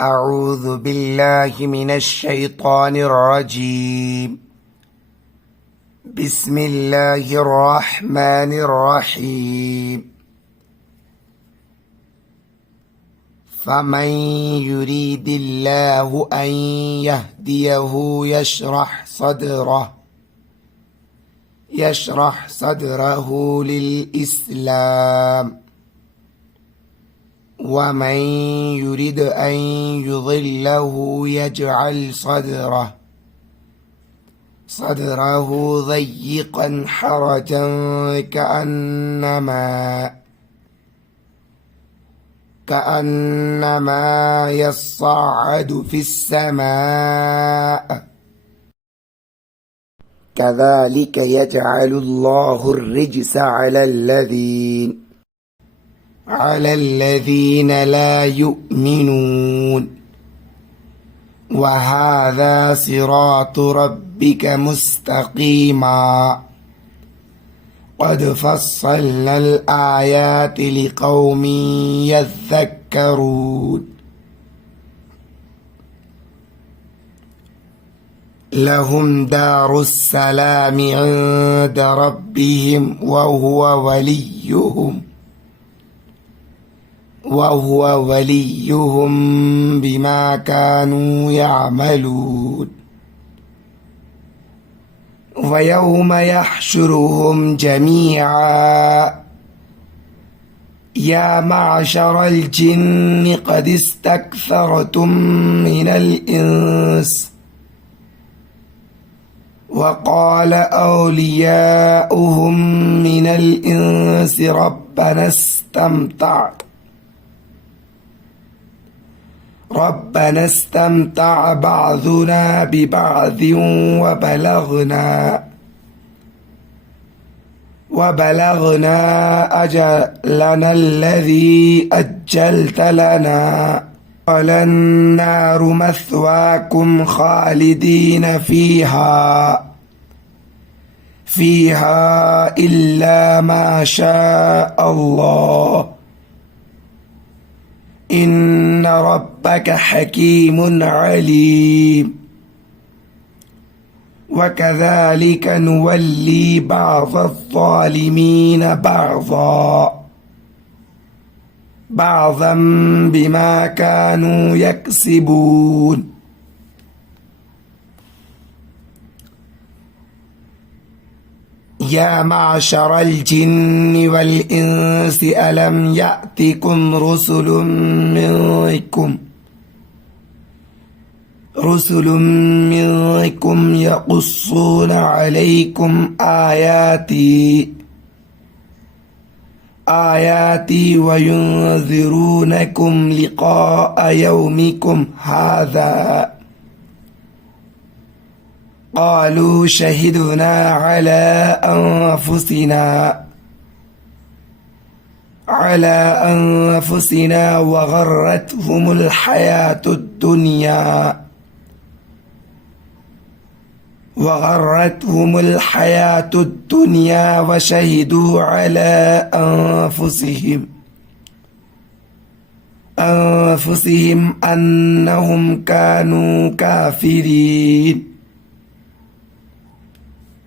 أعوذ بالله من الشيطان الرجيم بسم الله الرحمن الرحيم فمن يريد الله أن يهديه يشرح صدره للإسلام ومن يريد أن يضله يجعل صدره ضيقا حرجا كأنما يصعد في السماء كذلك يجعل الله الرجس على الذين لا يؤمنون وهذا صراط ربك مستقيما قد فصلنا الآيات لقوم يذكرون لهم دار السلام عند ربهم وهو وليهم بما كانوا يعملون ويوم يحشرهم جميعا يا معشر الجن قد استكثرتم من الإنس وقال أولياؤهم من الإنس ربنا استمتع بعضنا ببعض وبلغنا أجلنا الذي أجلت لنا قال النار مثواكم خالدين فيها إلا ما شاء الله إن ربك حكيم عليم وكذلك نولي بعض الظالمين بعضا بما كانوا يكسبون يا معشر الجن والإنس ألم يأتكم رسل منكم يقصون عليكم آياتي وينذرونكم لقاء يومكم هذا قالوا شهدنا على أنفسنا وغرتهم الحياة الدنيا وشهدوا على أنفسهم أنهم كانوا كافرين।